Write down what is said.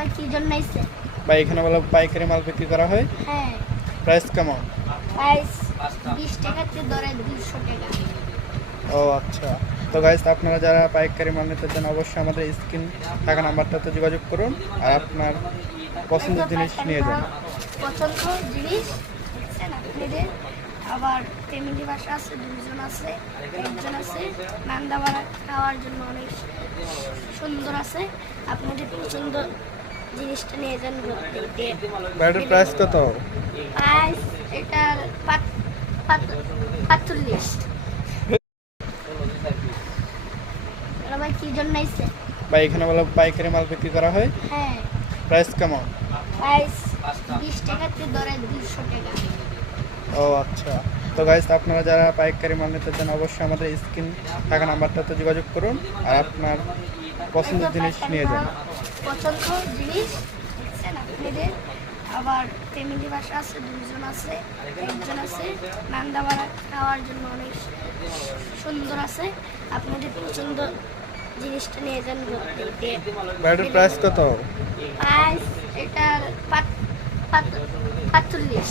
ভাই কি জন্য আইছে? ভাই এখানে বলে পাইকারি মাল বিক্রি করা হয়। হ্যাঁ, প্রাইস কেমন? প্রাইস 20 টাকাতে ধরে 200 টাকা। ও আচ্ছা। তো গাইস, আপনারা যারা পাইকারি মাল নিতে চান অবশ্যই আমাদের স্ক্রিন থাকা নাম্বারটাতে যোগাযোগ করুন আর আপনার পছন্দের জিনিস নিয়ে যান। পছন্দ জিনিস দেখছেন আপনাদের। আবার ফ্যামিলি বাসা আছে, দুজন আছে, একজন আছে, নান্দা বাড়া খাওয়ার জন্য অনেক সুন্দর আছে। আপনাদের পছন্দ জিনিসটা নিয়ে যান। ব্যাটার প্রাইস কত? প্রাইস এটার 45। ভাই কি জন্য আইছে? ভাই এখানে বলে পাইকারি মাল বিক্রি করা হয়। হ্যাঁ, প্রাইস কেমন? প্রাইস 20 টাকাতে ধরে 200 টাকা। ও আচ্ছা। তো গাইস, আপনারা যারা পাইকারি মাল নিতে চান অবশ্যই আমাদের স্ক্রিন থাকা নাম্বারটাতে যোগাযোগ করুন আর আপনার পছন্দের জিনিস নিয়ে যান। পছন্দ জিনিস দেখছেন আপনাদের। আবার ফ্যামিলি বাসা আছে, দুজন আছে, একজন আছে, নান্দা বাড়া খাওয়ার জন্য অনেক সুন্দর আছে। আপনাদের পছন্দ জিনিসটা নিয়ে যান। ব্যাটার প্রাইস কত? প্রাইস এটার 45।